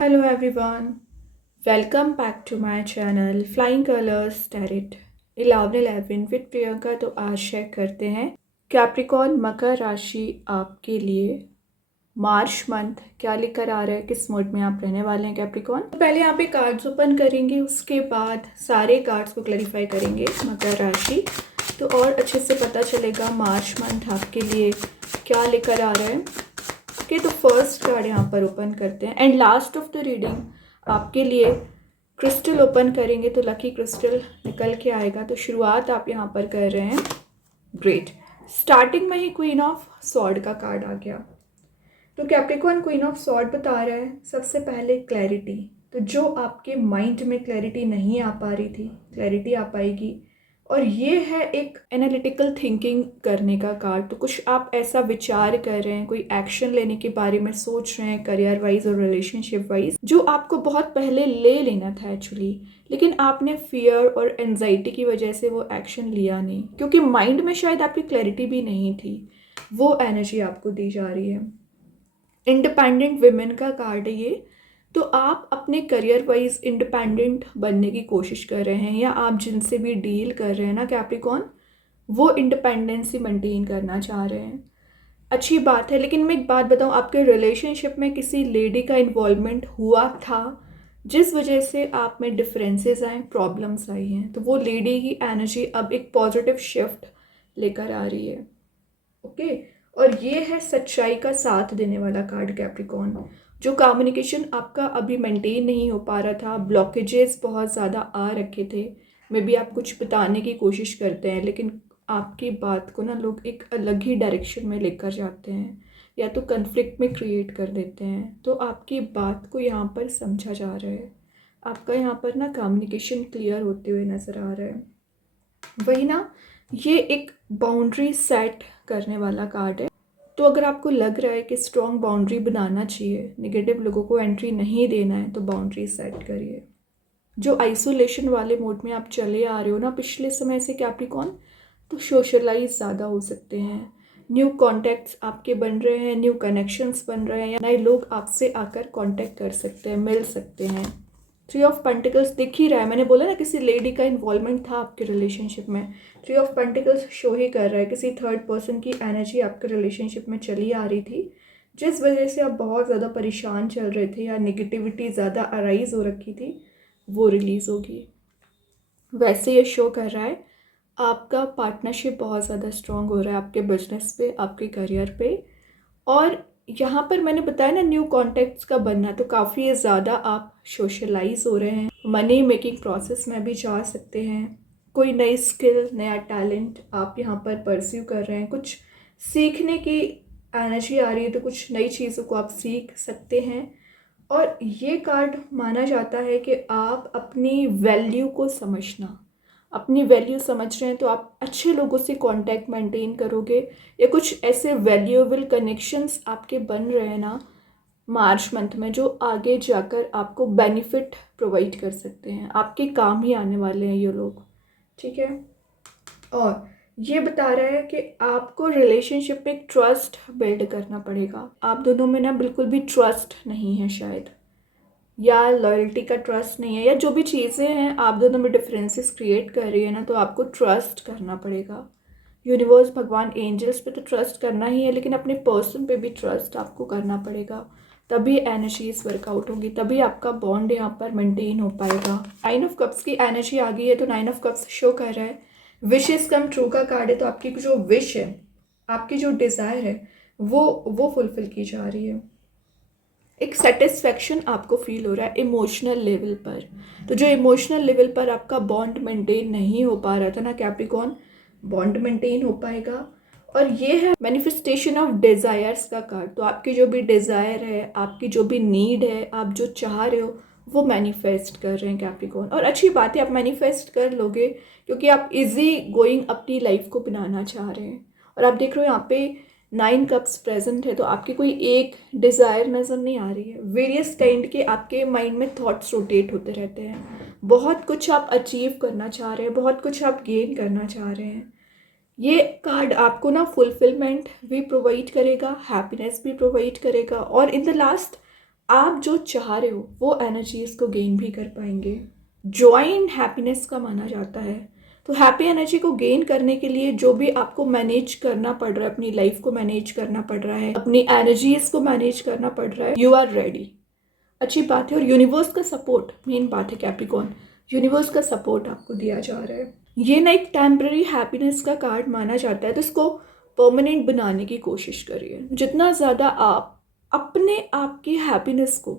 Hello everyone, welcome back to my channel Flying Colors Tarot 1111 with Priyanka. तो आज share करते हैं कैप्रिकॉन मकर राशि आपके लिए मार्च मंथ क्या लेकर आ रहा है, किस मोड में आप रहने वाले हैं कैप्रिकॉन। तो पहले यहाँ पे कार्ड्स ओपन करेंगे, उसके बाद सारे कार्ड्स को क्लैरिफाई करेंगे मकर राशि, तो और अच्छे से पता चलेगा मार्च मंथ आपके लिए क्या लेकर आ रहा है। ओके, तो फर्स्ट कार्ड यहाँ पर ओपन करते हैं and last of the reading आपके लिए क्रिस्टल ओपन करेंगे तो लकी क्रिस्टल निकल के आएगा। तो शुरुआत आप यहाँ पर कर रहे हैं, ग्रेट। स्टार्टिंग में ही क्वीन ऑफ सॉर्ड का कार्ड आ गया। तो कैप्रिकॉन क्वीन ऑफ सॉर्ड बता रहा है सबसे पहले क्लैरिटी। तो जो आपके माइंड में क्लैरिटी नहीं आ पा रही थी, क्लैरिटी आ पाएगी। और ये है एक एनालिटिकल थिंकिंग करने का कार्ड। तो कुछ आप ऐसा विचार कर रहे हैं, कोई एक्शन लेने के बारे में सोच रहे हैं करियर वाइज और रिलेशनशिप वाइज, जो आपको बहुत पहले ले लेना था एक्चुअली, लेकिन आपने फियर और एंजाइटी की वजह से वो एक्शन लिया नहीं, क्योंकि माइंड में शायद आपकी क्लैरिटी भी नहीं थी। वो एनर्जी आपको दी जा रही है। इंडिपेंडेंट विमेन का कार्ड है ये। तो आप अपने करियर वाइज इंडिपेंडेंट बनने की कोशिश कर रहे हैं, या आप जिनसे भी डील कर रहे हैं ना कैप्रिकॉन, वो इंडिपेंडेंसी मेंटेन करना चाह रहे हैं। अच्छी बात है, लेकिन मैं एक बात बताऊं, आपके रिलेशनशिप में किसी लेडी का इन्वॉल्वमेंट हुआ था जिस वजह से आप में डिफरेंसेस आए, प्रॉब्लम्स आई हैं। तो वो लेडी की एनर्जी अब एक पॉजिटिव शिफ्ट लेकर आ रही है। ओके, और ये है सच्चाई का साथ देने वाला कार्ड कैप्रिकॉन। जो कम्युनिकेशन आपका अभी मेंटेन नहीं हो पा रहा था, ब्लॉकेजेस बहुत ज़्यादा आ रखे थे, मे बी आप कुछ बताने की कोशिश करते हैं लेकिन आपकी बात को ना लोग एक अलग ही डायरेक्शन में लेकर जाते हैं, या तो कन्फ्लिक्ट में क्रिएट कर देते हैं। तो आपकी बात को यहाँ पर समझा जा रहा है, आपका यहाँ पर ना कम्युनिकेशन क्लियर होते हुए नज़र आ रहा है। वही ना, ये एक बाउंड्री सेट करने वाला कार्ड है। तो अगर आपको लग रहा है कि स्ट्रॉन्ग बाउंड्री बनाना चाहिए, नेगेटिव लोगों को एंट्री नहीं देना है, तो बाउंड्री सेट करिए। जो आइसोलेशन वाले मोड में आप चले आ रहे हो ना पिछले समय से कैप्रिकॉन, तो सोशलाइज ज़्यादा हो सकते हैं, न्यू कॉन्टैक्ट्स आपके बन रहे हैं, न्यू कनेक्शंस बन रहे हैं, या नए लोग आपसे आकर कांटेक्ट कर सकते हैं, मिल सकते हैं। 3 ऑफ पेंटिकल्स दिख ही रहा है, मैंने बोला ना किसी लेडी का इन्वॉल्वमेंट था आपके रिलेशनशिप में। 3 ऑफ पेंटिकल्स शो ही कर रहा है किसी थर्ड पर्सन की एनर्जी आपके रिलेशनशिप में चली आ रही थी, जिस वजह से आप बहुत ज़्यादा परेशान चल रहे थे या नेगेटिविटी ज़्यादा अराइज हो रखी थी, वो रिलीज़ होगी। वैसे ये शो कर रहा है आपका पार्टनरशिप बहुत ज़्यादा स्ट्रॉन्ग हो रहा है आपके बिजनेस पे, आपके करियर पे। और यहाँ पर मैंने बताया ना न्यू कॉन्टेक्ट्स का बनना, तो काफ़ी ज़्यादा आप सोशलाइज हो रहे हैं, मनी मेकिंग प्रोसेस में भी जा सकते हैं। कोई नई स्किल, नया टैलेंट आप यहाँ पर परस्यू कर रहे हैं, कुछ सीखने की एनर्जी आ रही है, तो कुछ नई चीज़ों को आप सीख सकते हैं। और ये कार्ड माना जाता है कि आप अपनी वैल्यू को समझना, अपनी वैल्यू समझ रहे हैं तो आप अच्छे लोगों से कांटेक्ट मेंटेन करोगे, या कुछ ऐसे वैल्यूएबल कनेक्शंस आपके बन रहे हैं ना मार्च मंथ में, जो आगे जाकर आपको बेनिफिट प्रोवाइड कर सकते हैं, आपके काम ही आने वाले हैं ये लोग। ठीक है, और ये बता रहा है कि आपको रिलेशनशिप में एक ट्रस्ट बिल्ड करना पड़ेगा। आप दोनों में ना बिल्कुल भी ट्रस्ट नहीं है शायद, या लॉयल्टी का ट्रस्ट नहीं है, या जो भी चीज़ें हैं आप दोनों में डिफरेंसेस क्रिएट कर रही है ना, तो आपको ट्रस्ट करना पड़ेगा। यूनिवर्स, भगवान, एंजल्स पे तो ट्रस्ट करना ही है, लेकिन अपने पर्सन पे भी ट्रस्ट आपको करना पड़ेगा, तभी एनर्जीज वर्कआउट होगी, तभी आपका बॉन्ड यहाँ पर मेंटेन हो पाएगा। 9 ऑफ कप्स की एनर्जी आ गई है, तो 9 ऑफ कप्स शो कर रहा है विशेस कम ट्रू का कार्ड है। तो आपकी जो विश है, आपकी जो डिज़ायर है, वो फुलफिल की जा रही है। एक सेटिस्फेक्शन आपको फील हो रहा है इमोशनल लेवल पर। तो जो इमोशनल लेवल पर आपका बॉन्ड मेंटेन नहीं हो पा रहा था ना कैप्रिकॉन, बॉन्ड मेंटेन हो पाएगा। और ये है मैनिफेस्टेशन ऑफ डिज़ायर्स का कार्ड। तो आपकी जो भी डिज़ायर है, आपकी जो भी नीड है, आप जो चाह रहे हो, वो मैनिफेस्ट कर रहे हैं कैप्रिकॉन। और अच्छी बात है, आप मैनिफेस्ट कर लोगे, क्योंकि आप इजी गोइंग अपनी लाइफ को बनाना चाह रहे हैं। और आप देख रहे हो यहाँ पे 9 कप्स प्रेजेंट है, तो आपकी कोई एक डिज़ायर नज़र नहीं आ रही है, वेरियस काइंड के आपके माइंड में थॉट्स रोटेट होते रहते हैं। बहुत कुछ आप अचीव करना चाह रहे हैं, बहुत कुछ आप गेन करना चाह रहे हैं। ये कार्ड आपको ना फुलफिलमेंट भी प्रोवाइड करेगा, हैप्पीनेस भी प्रोवाइड करेगा, और इन द लास्ट आप जो चाह रहे हो वो एनर्जीज को गेन भी कर पाएंगे। जॉय इन हैप्पीनेस का माना जाता है। तो हैप्पी एनर्जी को गेन करने के लिए जो भी आपको मैनेज करना पड़ रहा है, अपनी लाइफ को मैनेज करना पड़ रहा है, अपनी एनर्जीज को मैनेज करना पड़ रहा है, यू आर रेडी। अच्छी बात है। और यूनिवर्स का सपोर्ट मेन बात है कैप्रिकॉर्न, यूनिवर्स का सपोर्ट आपको दिया जा रहा है। ये ना एक टेम्पररी हैप्पीनेस का कार्ड माना जाता है, तो इसको परमानेंट बनाने की कोशिश करिए। जितना ज़्यादा आप अपने आप की हैप्पीनेस को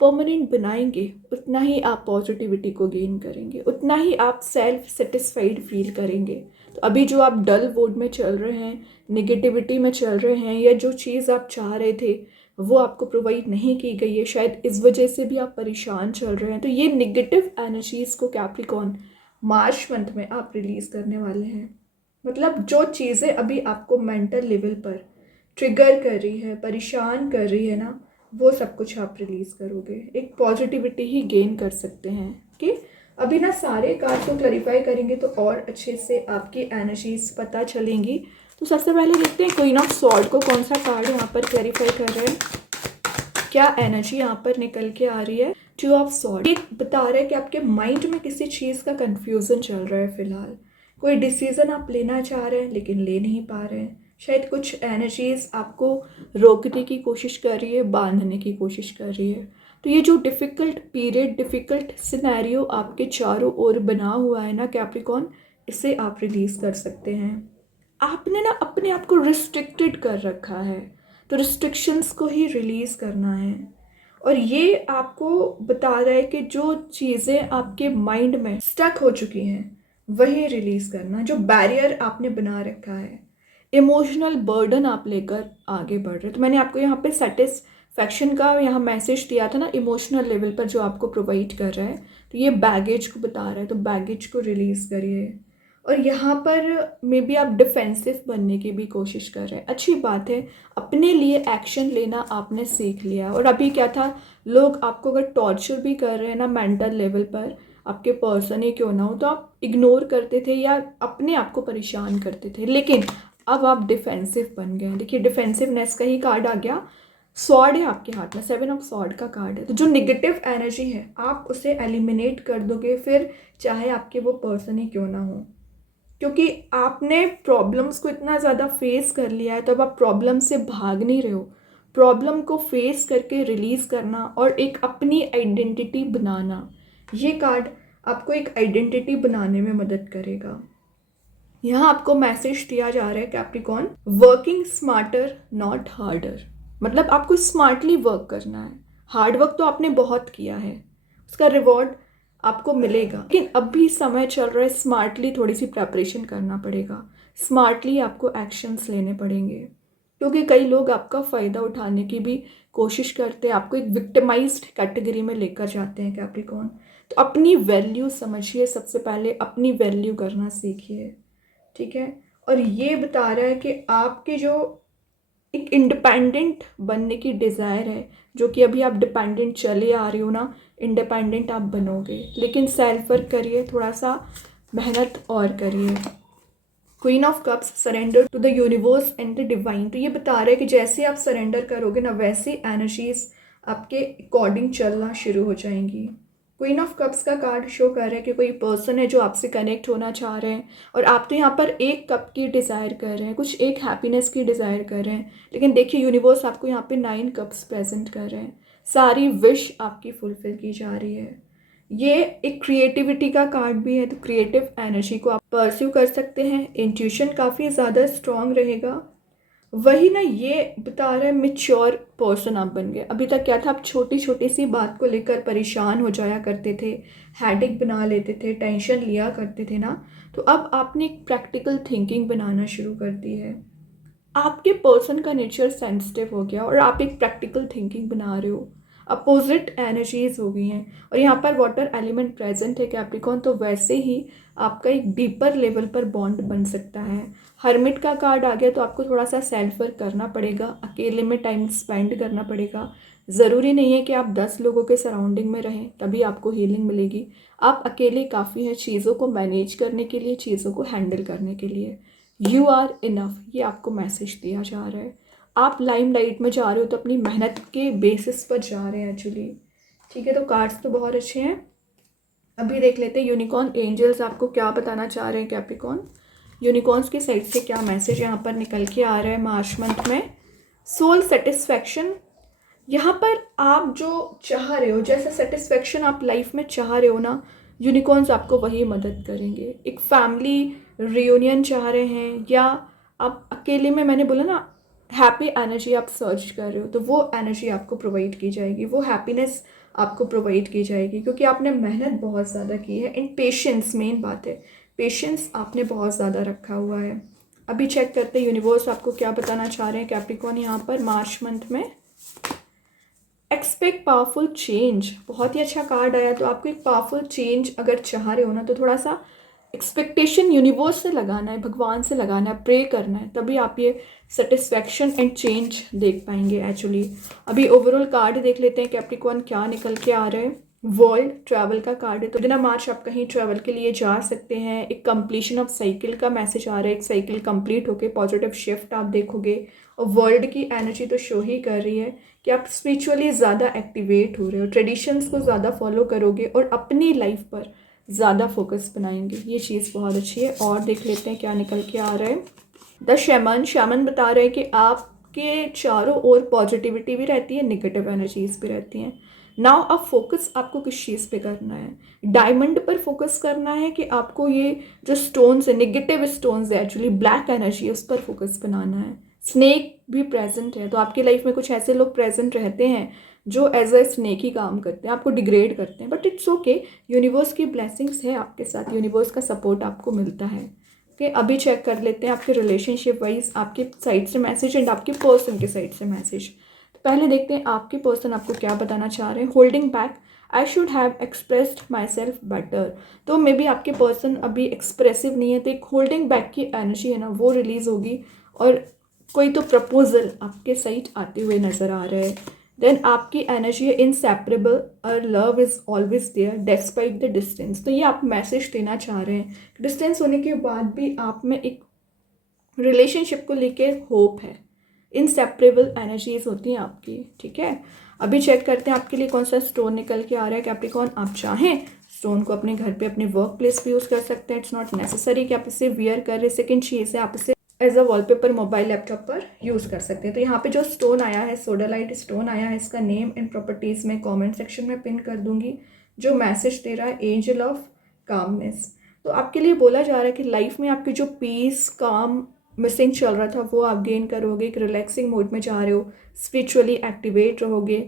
परमानेंट बनाएंगे उतना ही आप पॉजिटिविटी को गेन करेंगे, उतना ही आप सेल्फ सेटिस्फाइड फील करेंगे। तो अभी जो आप डल मोड में चल रहे हैं, नेगेटिविटी में चल रहे हैं, या जो चीज़ आप चाह रहे थे वो आपको प्रोवाइड नहीं की गई है, शायद इस वजह से भी आप परेशान चल रहे हैं, तो ये नेगेटिव एनर्जीज़ को कैप्रिकॉर्न मार्च मंथ में आप रिलीज़ करने वाले हैं। मतलब जो चीज़ें अभी आपको मेंटल लेवल पर ट्रिगर कर रही है, परेशान कर रही है ना, वो सब कुछ आप रिलीज़ करोगे। एक पॉजिटिविटी ही गेन कर सकते हैं कि अभी ना सारे कार्ड को क्लैरिफाई करेंगे तो और अच्छे से आपकी एनर्जीज पता चलेंगी। तो सबसे पहले देखते हैं क्वीन ऑफ स्वॉर्ड को कौन सा कार्ड यहाँ पर क्लैरिफाई कर रहे हैं, क्या एनर्जी यहाँ पर निकल के आ रही है। टू ऑफ स्वॉर्ड एक बता रहा है कि आपके माइंड में किसी चीज़ का कंफ्यूजन चल रहा है फिलहाल। कोई डिसीजन आप लेना चाह रहे हैं लेकिन ले नहीं पा रहे हैं। शायद कुछ एनर्जीज आपको रोकने की कोशिश कर रही है, बांधने की कोशिश कर रही है। तो ये जो डिफ़िकल्ट पीरियड, डिफ़िकल्ट सिनेरियो आपके चारों ओर बना हुआ है ना कैप्रिकॉर्न, इसे आप रिलीज़ कर सकते हैं। आपने ना अपने आप को रिस्ट्रिक्टेड कर रखा है, तो रिस्ट्रिक्शंस को ही रिलीज़ करना है। और ये आपको बता रहा है कि जो चीज़ें आपके माइंड में स्टक हो चुकी हैं वही रिलीज़ करना। जो बैरियर आपने बना रखा है, इमोशनल बर्डन आप लेकर आगे बढ़ रहे। तो मैंने आपको यहाँ पे सेटिस्फैक्शन का यहाँ मैसेज दिया था ना, इमोशनल लेवल पर जो आपको प्रोवाइड कर रहा है, तो ये बैगेज को बता रहा है। तो बैगेज को रिलीज़ करिए। और यहाँ पर मे बी आप डिफेंसिव बनने की भी कोशिश कर रहे हैं। अच्छी बात है, अपने लिए एक्शन लेना आपने सीख लिया। और अभी क्या था, लोग आपको अगर टॉर्चर भी कर रहे हैं ना मेंटल लेवल पर, आपके पर्सन ही क्यों ना हो, तो आप इग्नोर करते थे या अपने आप को परेशान करते थे, लेकिन अब आप डिफेंसिव बन गए। देखिए डिफेंसिवनेस का ही कार्ड आ गया। स्वॉर्ड है आपके हाथ में, 7 ऑफ स्वॉर्ड का कार्ड है। तो जो नेगेटिव एनर्जी है आप उसे एलिमिनेट कर दोगे, फिर चाहे आपके वो पर्सन ही क्यों ना हो, क्योंकि आपने प्रॉब्लम्स को इतना ज़्यादा फेस कर लिया है। तो अब आप प्रॉब्लम से भाग नहीं रहे हो, प्रॉब्लम को फेस करके रिलीज़ करना और एक अपनी आइडेंटिटी बनाना, ये कार्ड आपको एक आइडेंटिटी बनाने में मदद करेगा। यहाँ आपको मैसेज दिया जा रहा है Capricorn, working smarter not harder. मतलब आपको स्मार्टली वर्क करना है। हार्ड वर्क तो आपने बहुत किया है, उसका रिवॉर्ड आपको मिलेगा, लेकिन अब भी समय चल रहा है, स्मार्टली थोड़ी सी प्रेपरेशन करना पड़ेगा, स्मार्टली आपको एक्शंस लेने पड़ेंगे। क्योंकि कई लोग आपका फ़ायदा उठाने की भी कोशिश करते हैं, आपको एक विक्टिमाइज्ड कैटेगरी में लेकर जाते हैं कैप्रिकॉर्न। तो अपनी वैल्यू समझिए, सबसे पहले अपनी वैल्यू करना सीखिए, ठीक है। और ये बता रहा है कि आपके जो एक इंडिपेंडेंट बनने की डिज़ायर है, जो कि अभी आप डिपेंडेंट चले आ रही हो ना, इंडिपेंडेंट आप बनोगे, लेकिन सेल्फ वर्क करिए, थोड़ा सा मेहनत और करिए। Queen of cups, surrender to the universe and the divine. तो ये बता रहा है कि जैसे आप सरेंडर करोगे ना, वैसे एनर्जीज आपके अकॉर्डिंग चलना शुरू हो जाएंगी। क्वीन ऑफ कप्स का कार्ड शो कर रहा है कि कोई पर्सन है जो आपसे कनेक्ट होना चाह रहे हैं, और आप तो यहाँ पर एक कप की डिज़ायर कर रहे हैं, कुछ एक हैप्पीनेस की डिज़ायर कर रहे हैं, लेकिन देखिए यूनिवर्स आपको यहाँ पे 9 कप्स प्रेजेंट कर रहे हैं। सारी विश आपकी फुलफिल की जा रही है। ये एक क्रिएटिविटी का कार्ड भी है, तो क्रिएटिव एनर्जी को आप परस्यू कर सकते हैं। इंट्यूशन काफ़ी ज़्यादा स्ट्रॉन्ग रहेगा। वही ना, ये बता रहा है मेच्योर पर्सन आप बन गए। अभी तक क्या था, आप छोटी छोटी सी बात को लेकर परेशान हो जाया करते थे, हेडेक बना लेते थे, टेंशन लिया करते थे ना, तो अब आपने एक प्रैक्टिकल थिंकिंग बनाना शुरू कर दी है। आपके पर्सन का नेचर सेंसिटिव हो गया और आप एक प्रैक्टिकल थिंकिंग बना रहे हो। अपोजिट एनर्जीज हो गई हैं, और यहाँ पर वाटर एलिमेंट प्रेजेंट है कैप्रिकॉर्न, तो वैसे ही आपका एक डीपर लेवल पर बॉन्ड बन सकता है। हर्मिट का कार्ड आ गया, तो आपको थोड़ा सा सेल्फ वर्क करना पड़ेगा, अकेले में टाइम स्पेंड करना पड़ेगा। ज़रूरी नहीं है कि आप 10 लोगों के सराउंडिंग में रहें तभी आपको हीलिंग मिलेगी। आप अकेले काफ़ी हैं चीज़ों को मैनेज करने के लिए, चीज़ों को हैंडल करने के लिए। यू आर इनफ, ये आपको मैसेज दिया जा रहा है। आप लाइमलाइट में जा रहे हो तो अपनी मेहनत के बेसिस पर जा रहे हैं एक्चुअली। ठीक है, तो कार्ड्स तो बहुत अच्छे हैं। अभी देख लेते हैं यूनिकॉर्न एंजल्स आपको क्या बताना चाह रहे हैं कैप्रिकॉर्न। यूनिकॉर्न्स की साइड से क्या मैसेज यहाँ पर निकल के आ रहा है मार्च मंथ में। सोल सेटिस्फैक्शन, यहाँ पर आप जो चाह रहे हो, जैसा सेटिस्फैक्शन आप लाइफ में चाह रहे हो ना, यूनिकॉर्न्स आपको वही मदद करेंगे। एक फैमिली रियूनियन चाह रहे हैं, या आप अकेले में, मैंने बोला ना हैप्पी एनर्जी आप सर्च कर रहे हो, तो वो एनर्जी आपको प्रोवाइड की जाएगी, वो हैप्पीनेस आपको प्रोवाइड की जाएगी, क्योंकि आपने मेहनत बहुत ज़्यादा की है। इन पेशेंस, मेन बात है पेशेंस आपने बहुत ज़्यादा रखा हुआ है। अभी चेक करते हैं यूनिवर्स आपको क्या बताना चाह रहे हैं कैप्रिकॉर्न यहाँ पर मार्च मंथ में। एक्सपेक्ट पावरफुल चेंज, बहुत ही अच्छा कार्ड आया। तो आपको एक पावरफुल चेंज अगर चाह रहे हो ना, तो थोड़ा सा एक्सपेक्टेशन यूनिवर्स से लगाना है, भगवान से लगाना है, प्रे करना है, तभी आप ये सेटिस्फैक्शन एंड चेंज देख पाएंगे एक्चुअली। अभी ओवरऑल कार्ड देख लेते हैं कैप्रिकॉर्न क्या निकल के आ रहे हैं। वर्ल्ड ट्रैवल का कार्ड है, तो बिना मार्च आप कहीं ट्रैवल के लिए जा सकते हैं। एक कंप्लीशन ऑफ साइकिल का मैसेज आ रहा है, एक साइकिल कंप्लीट होके पॉजिटिव शिफ्ट आप देखोगे। और वर्ल्ड की एनर्जी तो शो ही कर रही है कि आप स्पिरिचुअली ज़्यादा एक्टिवेट हो रहे हो, ट्रेडिशंस को ज़्यादा फॉलो करोगे और अपनी लाइफ पर ज़्यादा फोकस बनाएंगे। ये चीज़ बहुत अच्छी है। और देख लेते हैं क्या निकल के आ रहा है। द शैमन बता रहे हैं कि आपके चारों ओर पॉजिटिविटी भी रहती है, नेगेटिव एनर्जीज भी रहती हैं। नाउ अब फोकस आपको किस चीज़ पे करना है, डायमंड पर फोकस करना है कि आपको ये जो स्टोन्स है, नेगेटिव स्टोन्स है एक्चुअली, ब्लैक एनर्जी, उस पर फोकस बनाना है। स्नेक भी प्रेजेंट है, तो आपकी लाइफ में कुछ ऐसे लोग प्रेजेंट रहते हैं जो एज अ स्नेक ही काम करते हैं, आपको डिग्रेड करते हैं, बट इट्स ओके। यूनिवर्स की ब्लेसिंग्स है आपके साथ, यूनिवर्स का सपोर्ट आपको मिलता है। ओके, अभी चेक कर लेते हैं आपके रिलेशनशिप वाइज आपके साइड से मैसेज एंड आपके पर्सन के साइड से मैसेज। तो पहले देखते हैं आपके पर्सन आपको क्या बताना चाह रहे हैं। Holding back, I should have expressed my self better. तो मे बी आपके पर्सन अभी एक्सप्रेसिव नहीं है, तो एक होल्डिंग बैक की एनर्जी है ना, वो रिलीज होगी। और कोई तो प्रपोजल आपके साइड आते हुए नजर आ रहा है। देन आपकी एनर्जी है इनसेपरेबल और love is always there despite the distance. तो ये आप मैसेज देना चाह रहे हैं, डिस्टेंस होने के बाद भी आप में एक रिलेशनशिप को लेके होप है। इनसेपरेबल एनर्जीज होती हैं आपकी। ठीक है, अभी चेक करते हैं आपके लिए कौन सा स्टोन निकल के आ रहा है कैप्रिकॉर्न। आप चाहें स्टोन को अपने घर पे, अपने वर्क प्लेस पे यूज़ कर सकते हैं। इट्स नॉट नेसेसरी कि आप इसे वियर कर रहे। सेकेंड चीज़ है, आप इसे as a wallpaper mobile laptop पर यूज़ कर सकते हैं। तो यहाँ पे जो स्टोन आया है, सोडालाइट स्टोन आया है, इसका नेम एंड प्रॉपर्टीज़ में कमेंट सेक्शन में पिन कर दूंगी। जो मैसेज दे रहा है, एंजल ऑफ कामनेस। तो आपके लिए बोला जा रहा है कि लाइफ में आपकी जो पीस, काम मिसिंग चल रहा था, वो आप गेन करोगे। एक रिलैक्सिंग मोड में जा रहे हो, स्पिरिचुअली एक्टिवेट रहोगे,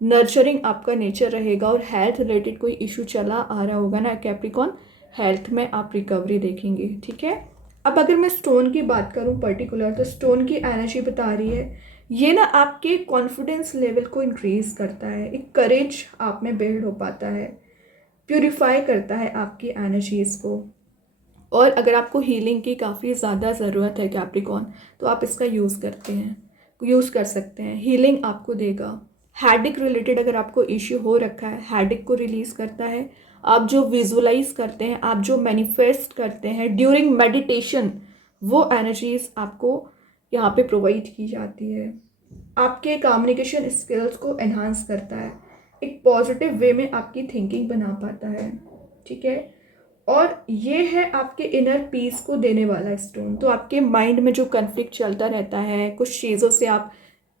नर्चरिंग आपका नेचर रहेगा। और हेल्थ रिलेटेड कोई इशू चला आ रहा होगा ना कैप्रिकॉर्न, हेल्थ में आप रिकवरी देखेंगे। ठीक है, अब अगर मैं स्टोन की बात करूं पर्टिकुलर, तो स्टोन की एनर्जी बता रही है ये ना आपके कॉन्फिडेंस लेवल को इंक्रीज करता है, एक करेज आप में बिल्ड हो पाता है, प्यूरिफाई करता है आपकी एनर्जीज को। और अगर आपको हीलिंग की काफ़ी ज़्यादा ज़रूरत है कैप्रिकॉर्न, तो आप इसका यूज़ कर सकते हैं, हीलिंग आपको देगा। हेडेक रिलेटेड अगर आपको इश्यू हो रखा है, हेडेक को रिलीज़ करता है। आप जो विजुअलाइज करते हैं, आप जो मैनिफेस्ट करते हैं ड्यूरिंग मेडिटेशन, वो एनर्जीज आपको यहाँ पे प्रोवाइड की जाती है। आपके कम्युनिकेशन स्किल्स को एनहांस करता है, एक पॉजिटिव वे में आपकी थिंकिंग बना पाता है। ठीक है, और ये है आपके इनर पीस को देने वाला स्टोन। तो आपके माइंड में जो कन्फ्लिक्ट चलता रहता है, कुछ चीज़ों से आप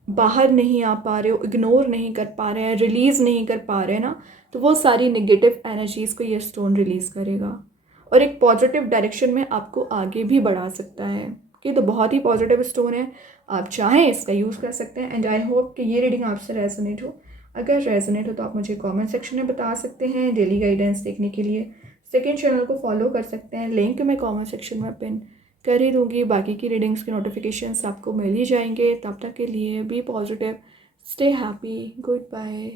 बाहर नहीं आ पा रहे हो, इग्नोर नहीं कर पा रहे हैं, रिलीज़ नहीं कर पा रहे हैं ना, तो वो सारी नेगेटिव एनर्जीज़ को ये स्टोन रिलीज़ करेगा और एक पॉजिटिव डायरेक्शन में आपको आगे भी बढ़ा सकता है। कि तो बहुत ही पॉजिटिव स्टोन है, आप चाहें इसका यूज़ कर सकते हैं। एंड आई होप कि ये रीडिंग आपसे रेजोनेट हो। अगर रेजोनेट हो तो आप मुझे कमेंट सेक्शन में बता सकते हैं। डेली गाइडेंस देखने के लिए सेकेंड चैनल को फॉलो कर सकते हैं, लिंक मैं कमेंट सेक्शन में पिन कर ही दूंगी। बाकी की रीडिंग्स के नोटिफिकेशंस आपको मिल ही जाएंगे। तब तक के लिए be positive, stay happy, good bye.